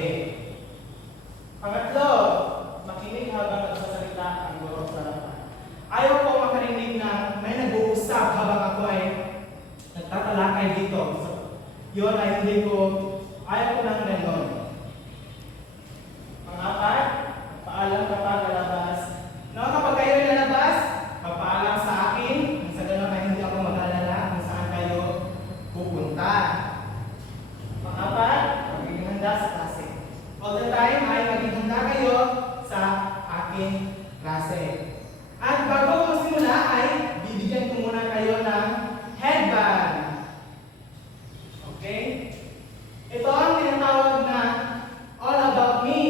gabi. Pangatlo, makinig habang nagsasalita ang guro sa harapan. Ayaw ko makarinig na may nag-uusap habang ako ay nagtatalakay dito. Yun ay hindi ko, ayaw ko ng ganon. Pang-apat, paalam kapag lalabas. No, kapag kayo ay lalabas, papaalam sa akin. Sa ganon ay hindi ako mag-alala kung saan kayo pupunta. Pang-apat, magiging handa sa klase. All the time ay maging handa kayo sa aking klase. At bago ko simula ay bibigyan ko muna kayo ng headband. Okay? Ito ang tinatawag na all about me.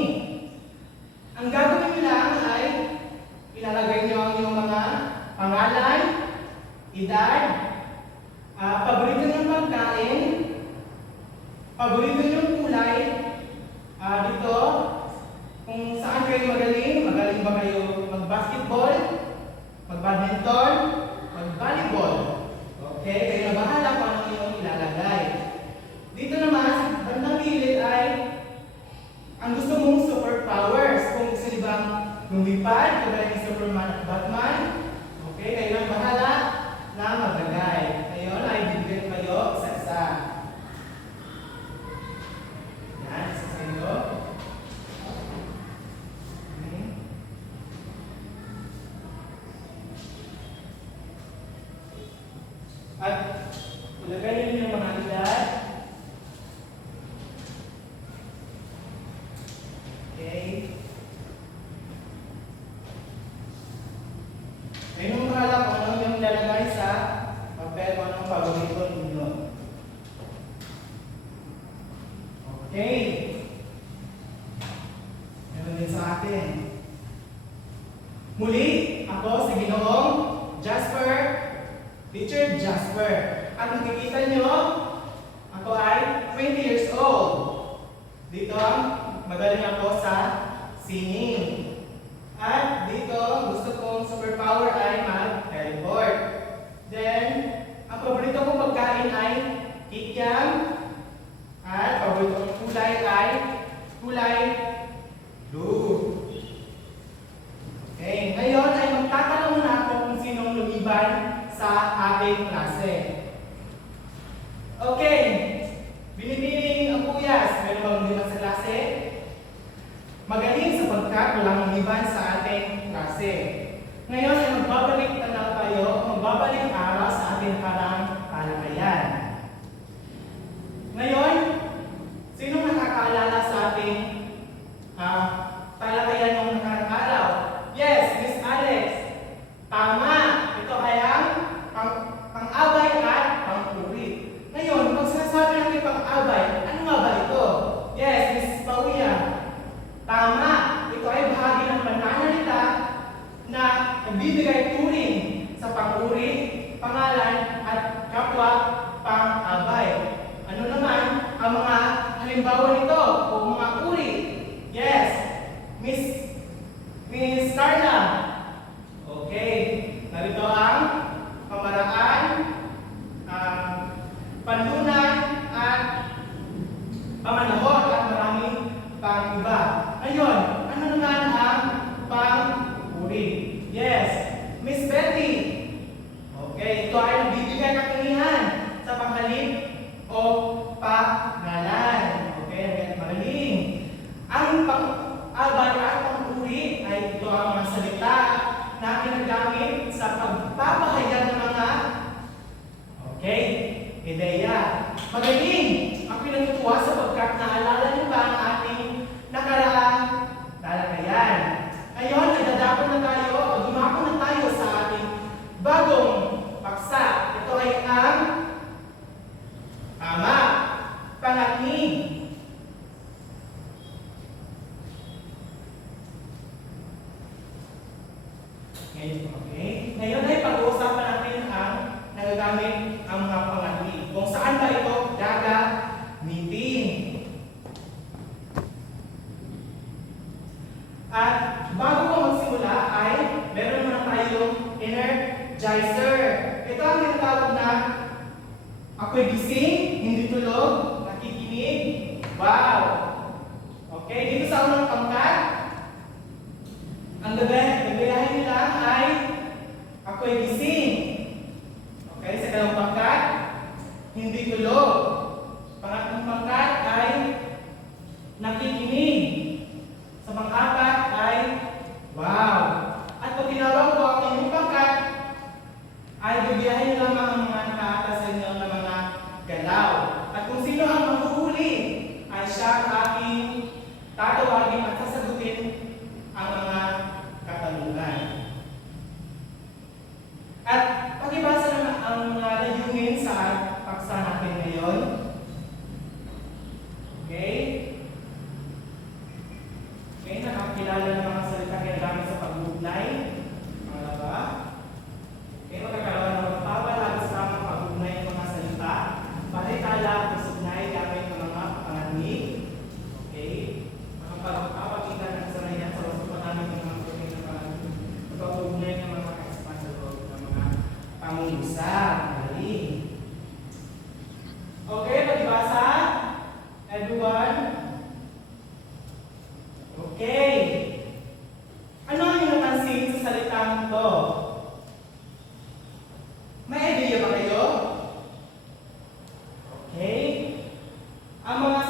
Ang gagawin nyo lang ay ilalagay nyo ang iyong mga pangalan, edad, paborito nyong pagkain, paborito nyong kulay, dito, kung saan kayo magaling ba kayo mag-basketball, mag-badminton, mag-volleyball. Okay? Kayo na bahala kung ano yung ilalagay. Dito naman, bandang gilid ay ang gusto mong superpowers. Kung gusto niyo bang lumipad, kagaya ni Superman at Batman, okay? Kayo lang bahala na maglagay. Ngayon ay bibigyan kayo isa-isa. Yan, isa-isa nyo. At ilagay niyo yung mga edad. Okay. Ngayon mo bahala kung ano yung lalagay sa papel kung anong paborito ninyo. Okay. Meron din sa atin. Muli, ako si Ginoong Jasper, Teacher Jasper. At nakikita nyo, ako ay 20 years old. Dito, magaling ako sa singing. At dito, gusto kong superpower ay mag-teleport. Then, ang paborito kong pagkain ay kikiam. At paborito kong kulay ay kulay blue. Okay, ngayon ay magtatanong na ako kung sinong lumiban sa ating klase. Okay, binibining ang kuyas. Meron bang lumiban sa klase? Magaling sapagkat walang lumiban sa ating klase. Ngayon ay magbabalik tanaw tayo, magbabalik araw sa ating parang talakayan. Ngayon, sinong nakakaalala sa ating talakayan ng nakarang araw? Yes, Miss Alex. Tama. Ito ay ang pang-abay at pang-uri. Ngayon, pag sinasabi natin pang-abay, ano nga ba ito? Yes, Miss Pauya. Tama. Ito ay bahagi ng pananalita na nagbibigay turing sa pang-uri, pangalan, at kapwa pang-abay. Ano naman ang mga halimbawa nito o mga uri? Yes, Miss Carla. Okay. Narito ang pamaraan, panlunan, at pamanahon at maraming pang iba. Ngayon, ano naman ang pang-uri? Yes, Miss Betty. Okay, ito ay nagbibigay katangian sa panghalip o pangalan. Okay, magaling. Ang pang-abay at pang-uri ay ito ang mga salita na ginagamit sa pagpapahayag ng mga ideya. Magaling! Ang pinatutuwa sapagkat naalala niyo ba ang ating nakaraang talakayan. Ngayon, nadadapon na tayo o dumako na tayo sa ating bagong paksa. Ito ay ang pangatnig. Okay. Ngayon ay pag-uusapan natin ang nagagamit ang mga pangatnig. Kung saan ba ito gagamitin. At bago ko magsimula ay meron muna tayong energizer. Ito ang tinatawag na ako'y gising, hindi tulog, nakikinig. Wow!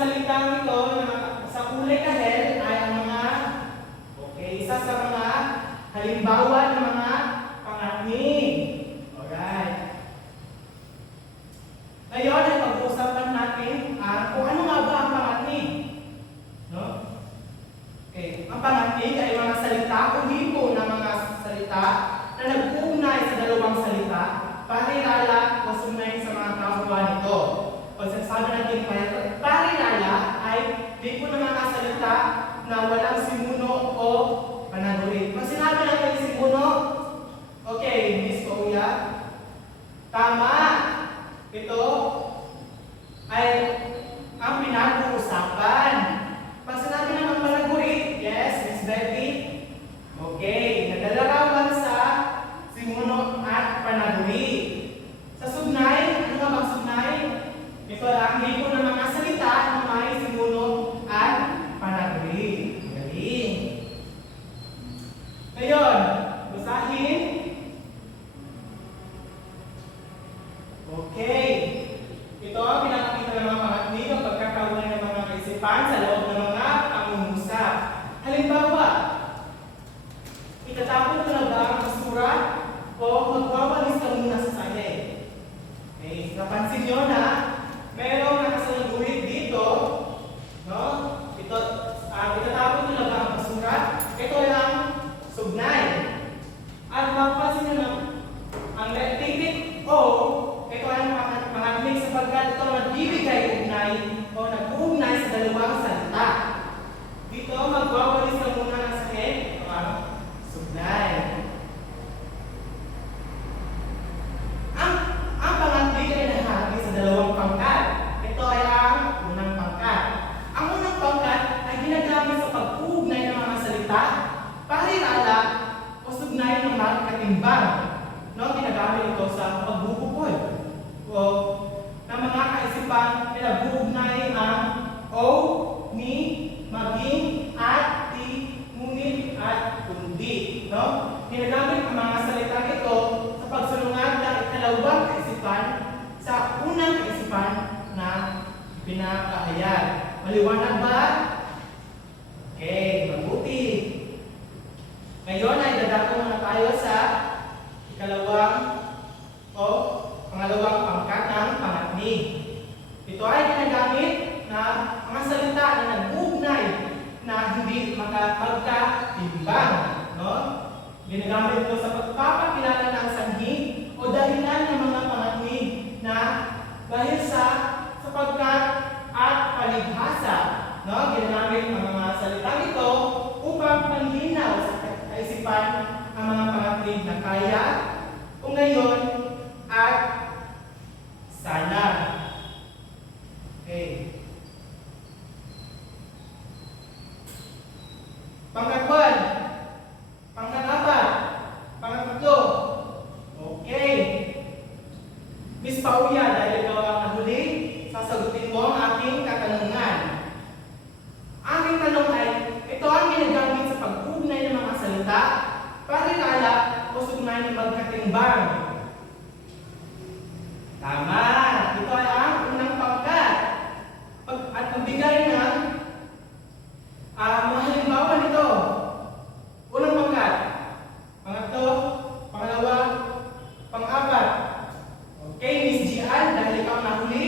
salitang ito na sa kulay kahel ay ang mga isa sa mga halimbawa ng mga pangatni. Alright. Ngayon ay pag-uusapan natin kung ano nga ba ang pangatni. No? Okay. Ang pangatni ay mga salita o hipo ng mga salita na nag-uugnay sa dalawang salita, parirala o sunnay sa mga kapwa nito. O sabi natin, parirala ay hipo ng mga salita na walang simuno o panaguri. Pag sinabi natin simuno, okay, Miss Kouya, tama. Ito ay ang pinag-uusapan. Pag sinabi naman panaguri, yes, Miss Betty, okay, nalalarawan sa simuno at panaguri. Sa sugnay, ano nga bang sugnay? Ito ang hipo ng mga salita na may simuno at panaguri. Galing. Ngayon, basahin. Okay. Ito ang pinakakita ng mga pangatni ng pagkakaunay ng mga kaisipan sa loob ng mga pangungusap. Halimbawa, itatapon ko na ba ang basura o magwawalis ka muna sa sahig? Okay. Napansin nyo na merong nakasaluguhit dito, no? Itatapon ko na ba ang basura? Ito lang sugnay. At mapapansin nyo na ang titik o ito ay pangatni sapagkat ito nagbibigay ugnay o nag-uugnay sa dalawang salita. Dito magwawalis ka muna ng sahig ang sugnay. Ang pangatni ay nahagi sa dalawang pangkat. Ito ay ang unang pangkat. Ang unang pangkat ay ginagamit sa pag-uugnay ng mga salita, parirala o sugnay ng mga katimbang. No, ginagamit ito sa pagbubukod o ng mga kaisipan na buugnay ang o, ni, maging, at, ti, ngunit, at, kundi. No? Ginagamit ang mga salita ito sa pagsulungan ng ikalawang kaisipan sa unang kaisipan na pinakahayag. Maliwanag ba? Okay, mabuti. Ngayon ay dadako muna tayo sa ikalawang o pangalawang pangkat ng pangatni. Ito ay ginagamit na mga salita na nag-uugnay na hindi magkatimbang. No? Ginagamit ito sa pagpapakilala ng sanhi o dahilan ng mga pangatni na dahil sa sapagkat at palibhasa. No? Ginagamit ang mga salita ito upang panlinaw sa kaisipan ang mga pangatni na kaya o ngayon at sana. Okay. Pangkatwan, pangkatapat, pangkatlo. Okay. Miss Pauya, dahil ikaw ang nahuli, sasagutin mo ang aking katanungan. Aking tanong ay, ito ang ginagamit sa pag-ugnay ng mga salita, parirala o sugnay ng magkatimbang. Tama! Ito ay ang unang pangkat. At magbigay ng mga halimbawa nito. Unang pangkat. Pangatlo, pangalawa, pang-apat. Okay, Miss Gian, dahil ikaw nahuli,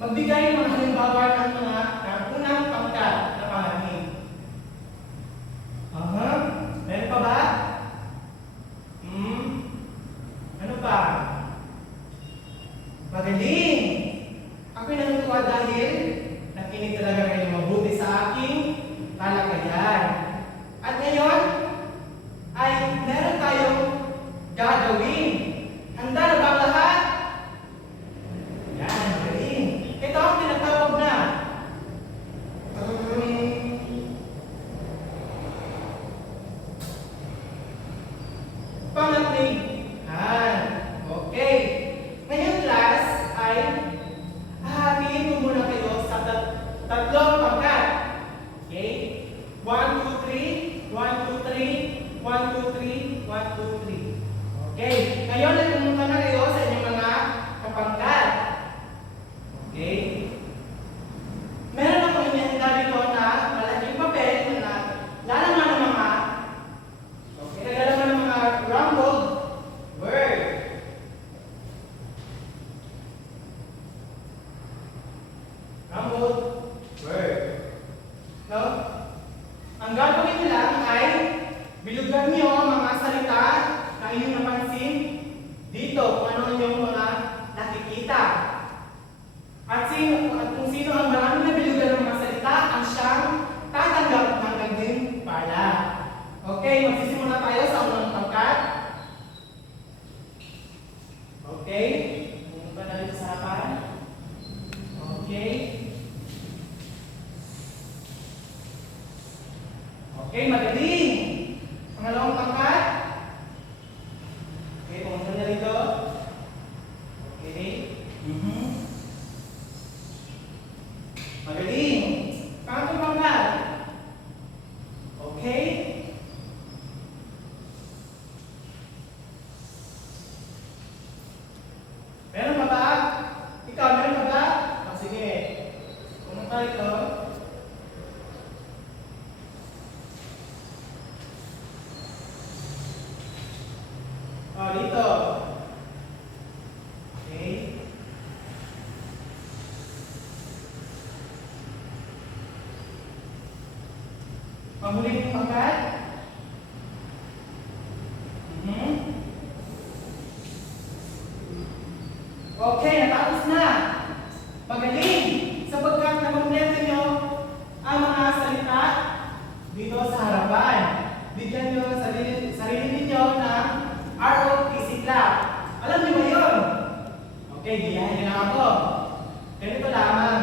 magbigay ng mga halimbawa ng unang pangkat na pangatni. Meron pa ba? Ano pa? Magaling! Ako'y natutuwa dahil Okay, magaling. Pangalawang pangkat. Okay, pumunta na rito. Okay. Magaling. Pangatlong pangkat. Okay. Meron pa ba? Ikaw, meron pa ba? O, sige. Pumunta rito. O, dito. Okay. Panghuling pangkat. Okay, natapos na. Magaling. Sapagkat nakompleto nyo ang mga salita dito sa harapan. Bigyan nyo sarili ninyo ng ROTC clap. Alam niyo ba yun? Okay, giyahin nyo lang ako. Ganito lamang.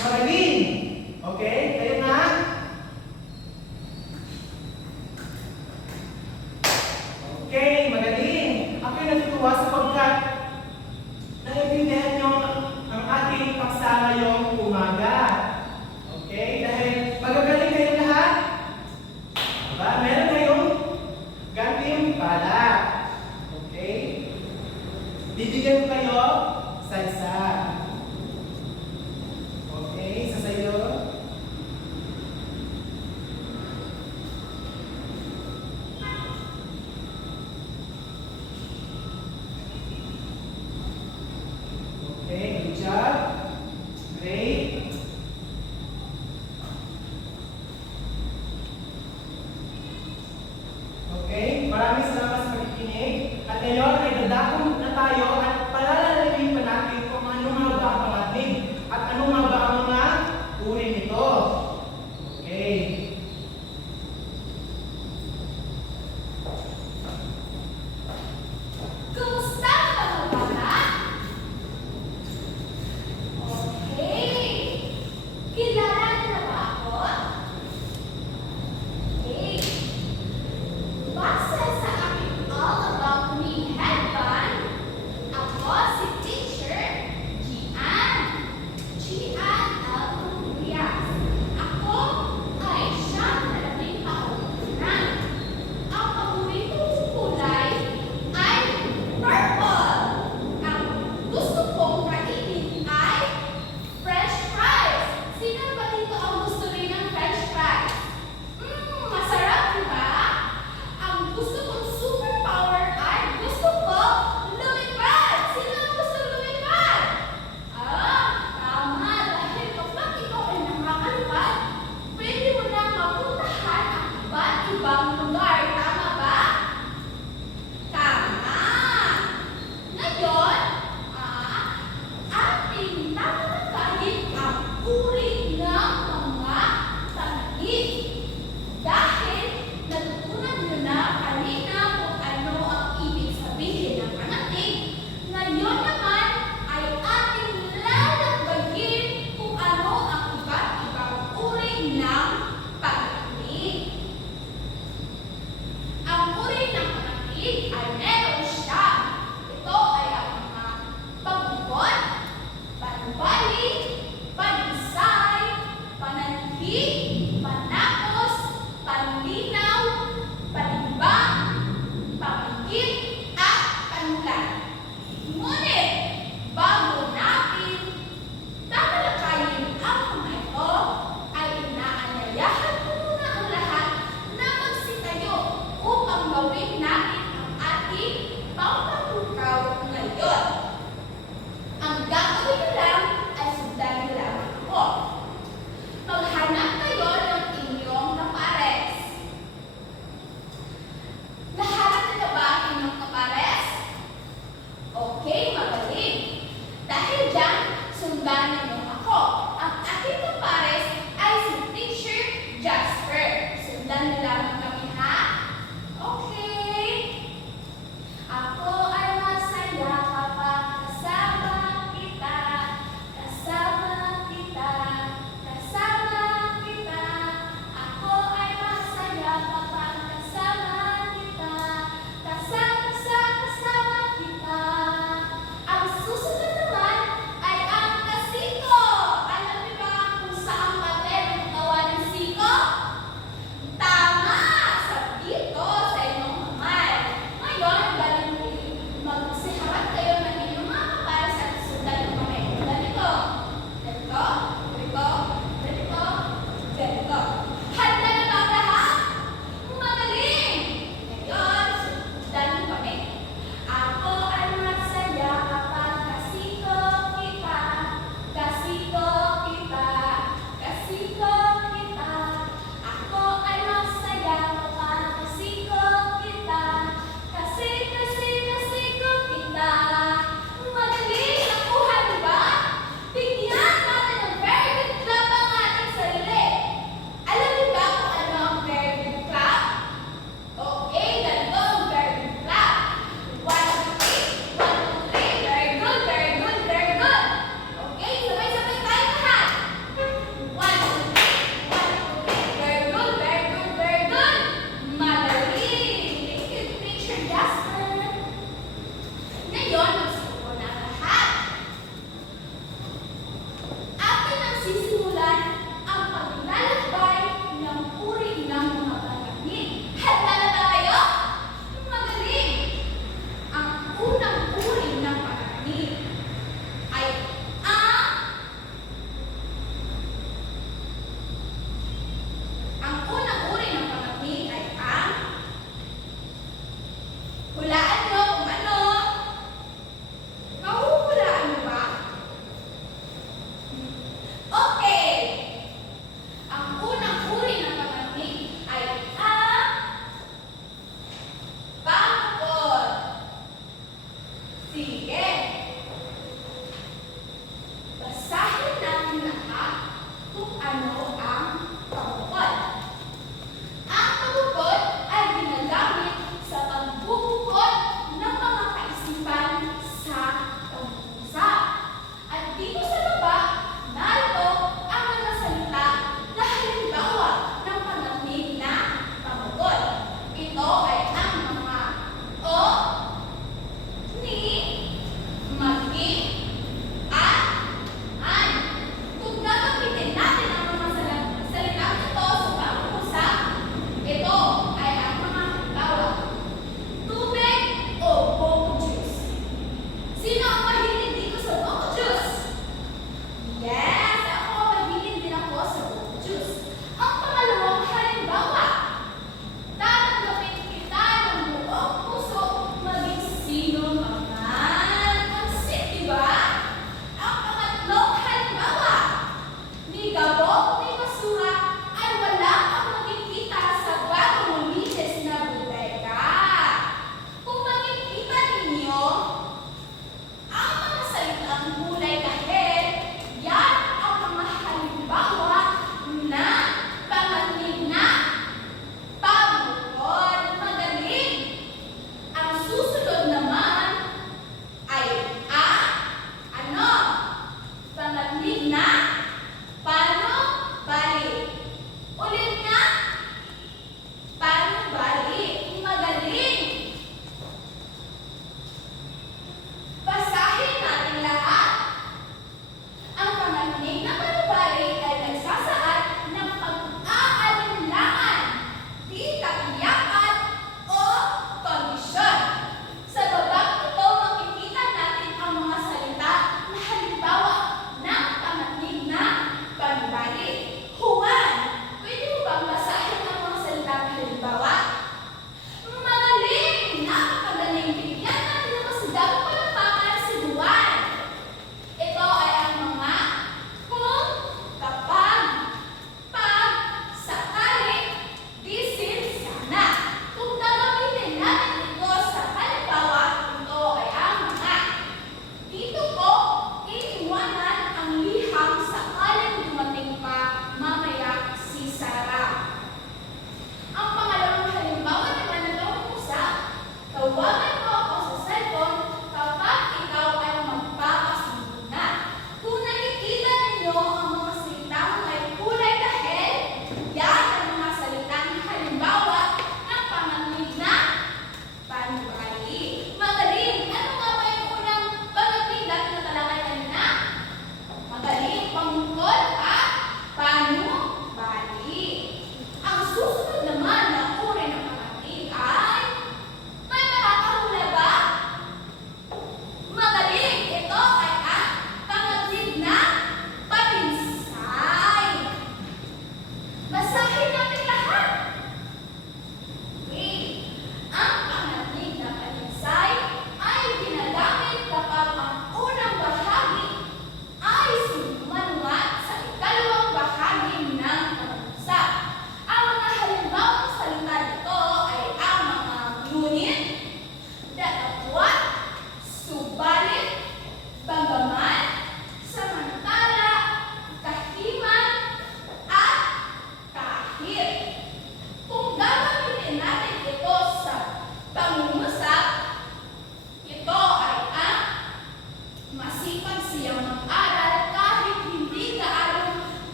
Magaling. Okay, kayo nga.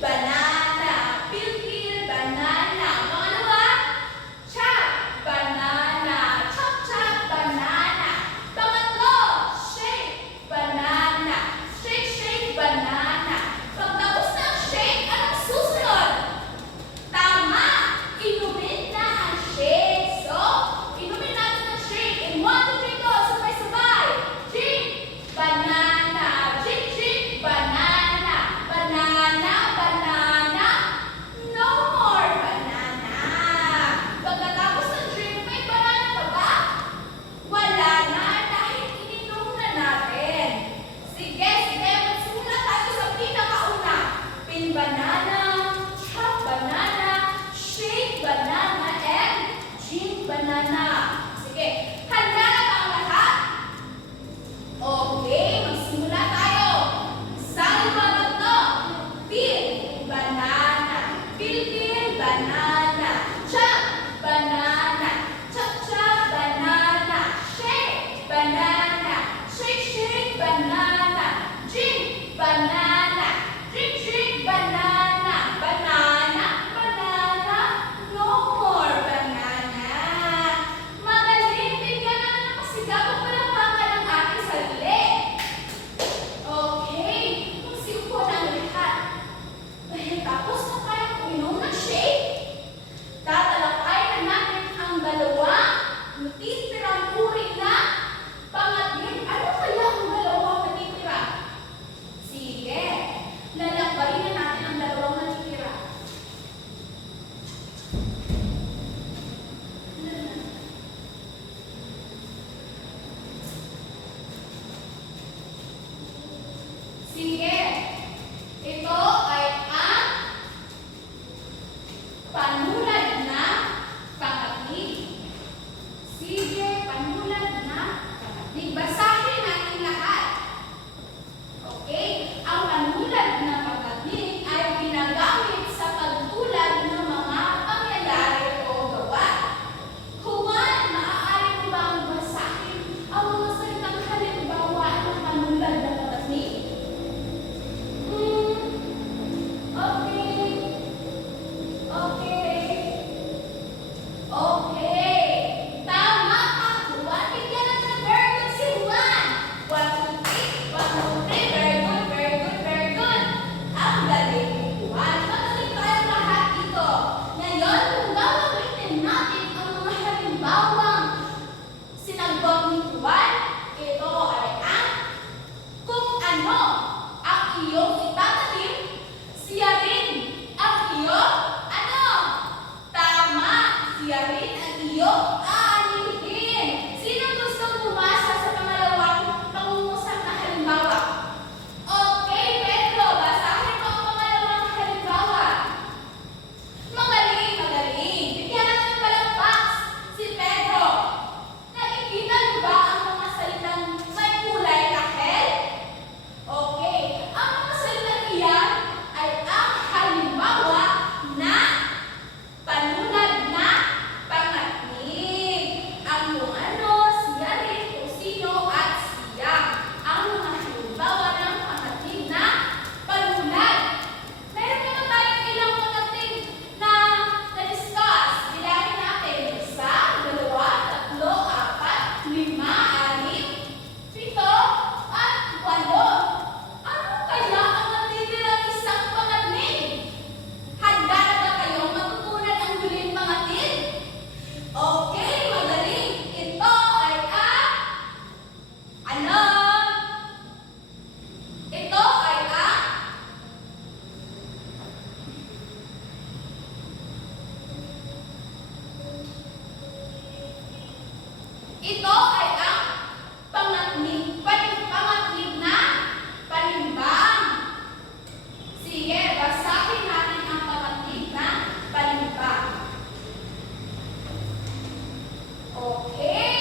banana. Pil-pil, banana. Pangalawa, chop, banana. Chop-chop, banana. Pangatlo, shake, banana. Shake-shake, banana. Pagtapos ng shake, anong susunod? Tama! Inumin na ang shake. So, inumin natin ang shake. In 1, 2, 3, go! Sabay-sabay! Drink! Banana! Drink, drink! Banana! Banana! Banana! No more banana! Pagkatapos ng drink, may banana pa ba? Wala na dahil ininom na natin. Sige, sige. Magsimula tayo sa pinakauna. Pin banana, chop banana, shake banana, and drink banana. Sige, handa na ba ang lahat? Okay, magsimula tayo. Saan ba to? Pil, banana. Pil, banana. Chop, banana. Chop, banana. Shake, banana. Shake, banana. Drink, banana. Drink, banana. Banana, banana. No more banana. Magaling, bigyan naman ng pasigabang palakpakan ng ating sarili. Okay, magsiupo na ang lahat. Dahil tapos na tayo uminom ng shake, tatalakay na natin ang dalawang natitirang uri na pangatid. Ano kaya ang dalawang natitira? Sige, lalakbayin na natin ang dalawang natitira. Sige, ito ay ang panulad na pangatid. Sige, panulad na pangatid. Basahin natin lahat. Okay? Ang panulad na pangatid ay ginagamit sa pagtulad ng mga pangyayari o gawa. Juan, maaari mo bang basahin ang mga salitang halimbawa ng panulad na pangatid? Okay. Okay. Okay. Tama ka, Juan. Bigyan natin ng very good si Juan. 1, 2, 3. 1, 2, 3. Very good, very good, very good. Ang galing ni Juan. Magaling tayong lahat dito. Ngayon, kung gagamitin natin ang mga halimbawang sinagot ni Juan, ito ay ang kung ano ang iyong itatanim, siya rin ang iyong ano? Tama! Siya rin ang iyong aanihin. Sino gustong bumasa sa pangalawang pangungusap na halimbawa? Okay, Pedro, basahin mo ang pangalawang halimbawa. Magaling, magaling. Bigyan natin ng palakpak si Pedro. Nakikita niyo ba ang mga salitang may kulay na hell? Okay, ang mga salitang iyan ay ang halimbawa na panunad na pangatid. Ang kung ano, siya rin, kung sino, at siya. Ang mga halimbawa ng pangatid na panunad. Meron naman tayong ilang pangatid na na-discuss. Bilangin natin. 1, 2, 3, 4, 5, 6, 7, at 8. Ano kaya ang natitirang isang pangatid? Handa na ba kayong matutunan ang huling pangatid? Okay, magaling. Ito ay ang ano? Ito ay ang pangatid na panimbang. Sige, basahin natin ang pangatid na panimbang. Okay,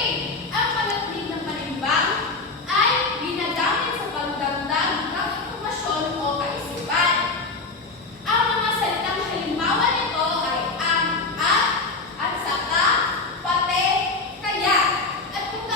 ang pangatid ng panimbang ay ginagamit sa pagdagdag ng impormasyon o kaisipan. Ang mga salitang halimbawa nito ay ang, at saka, pati, kaya. At kung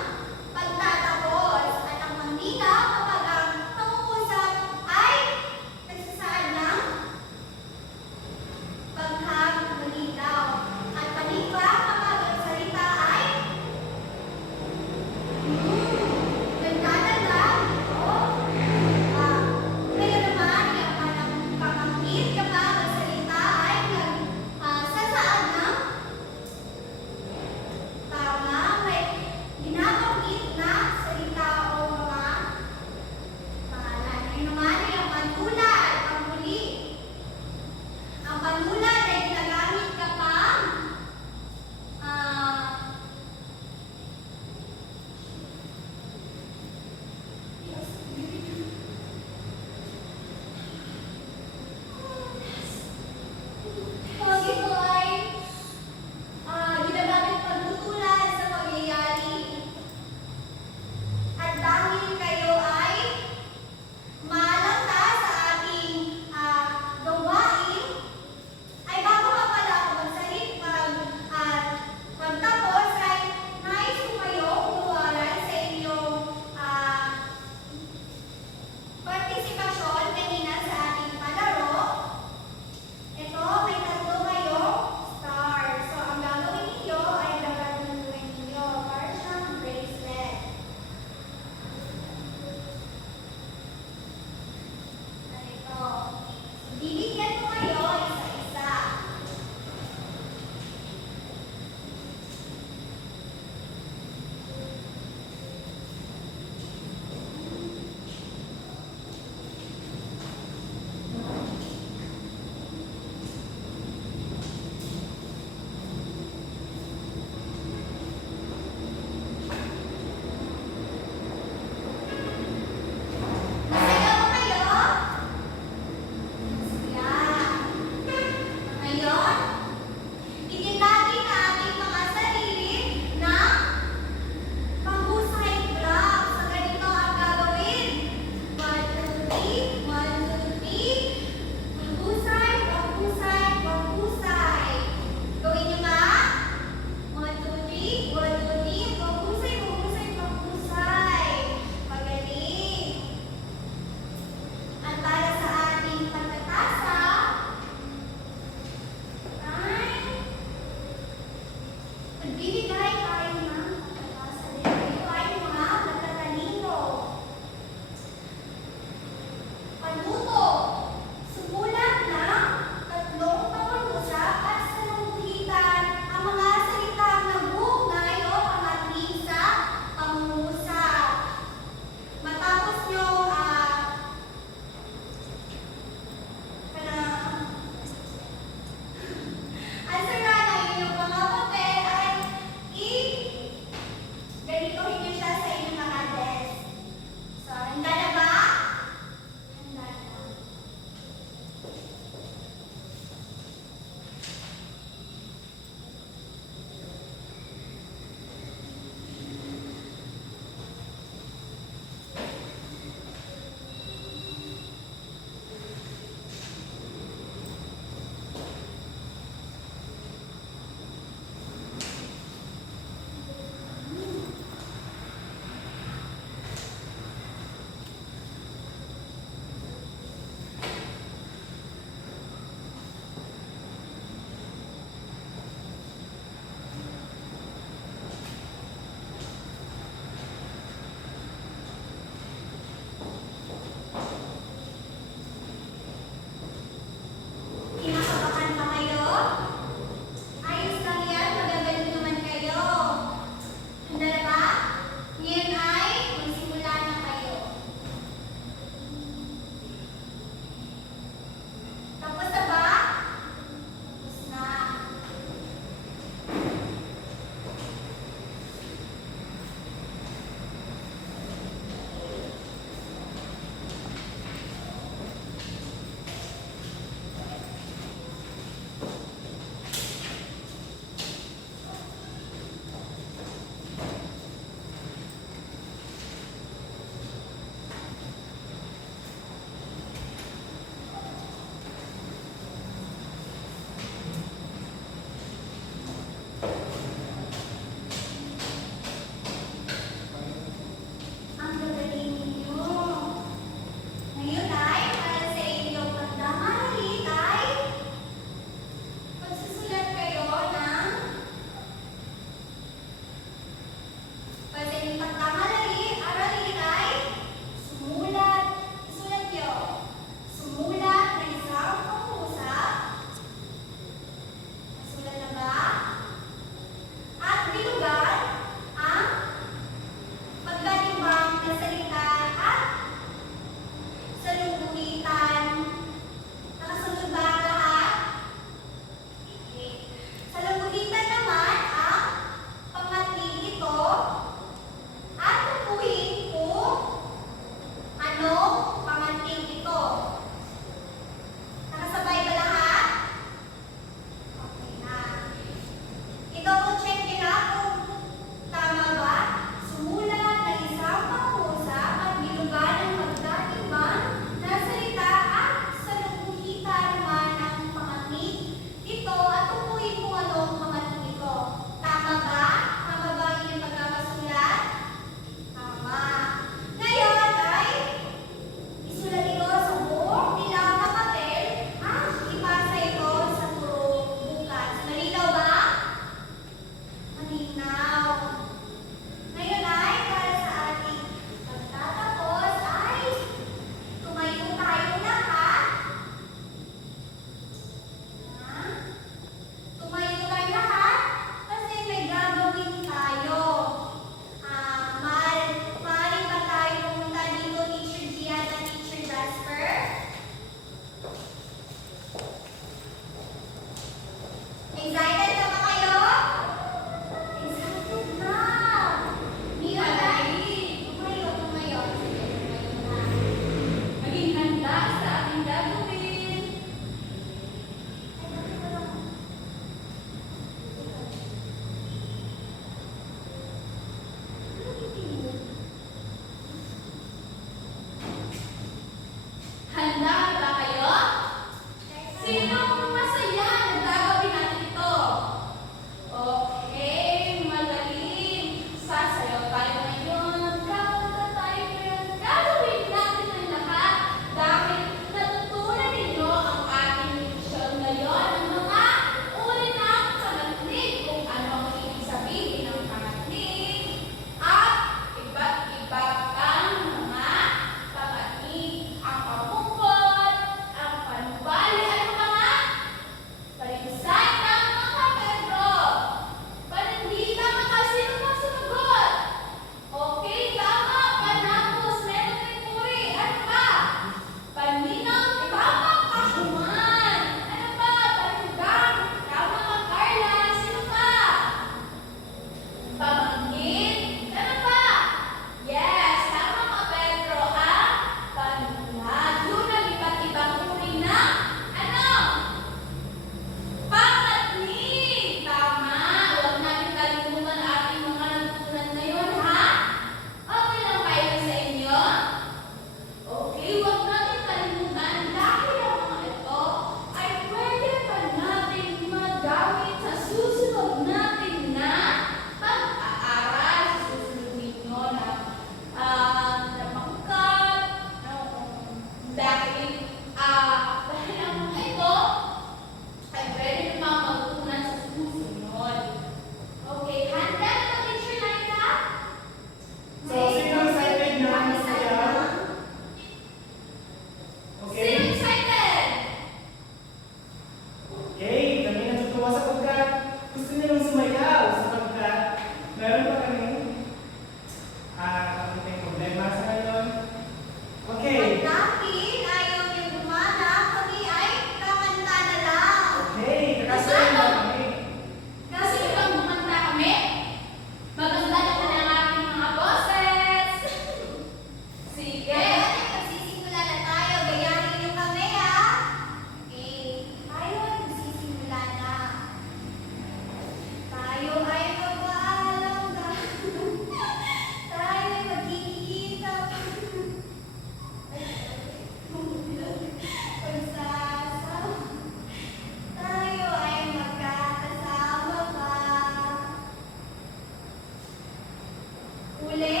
Uli.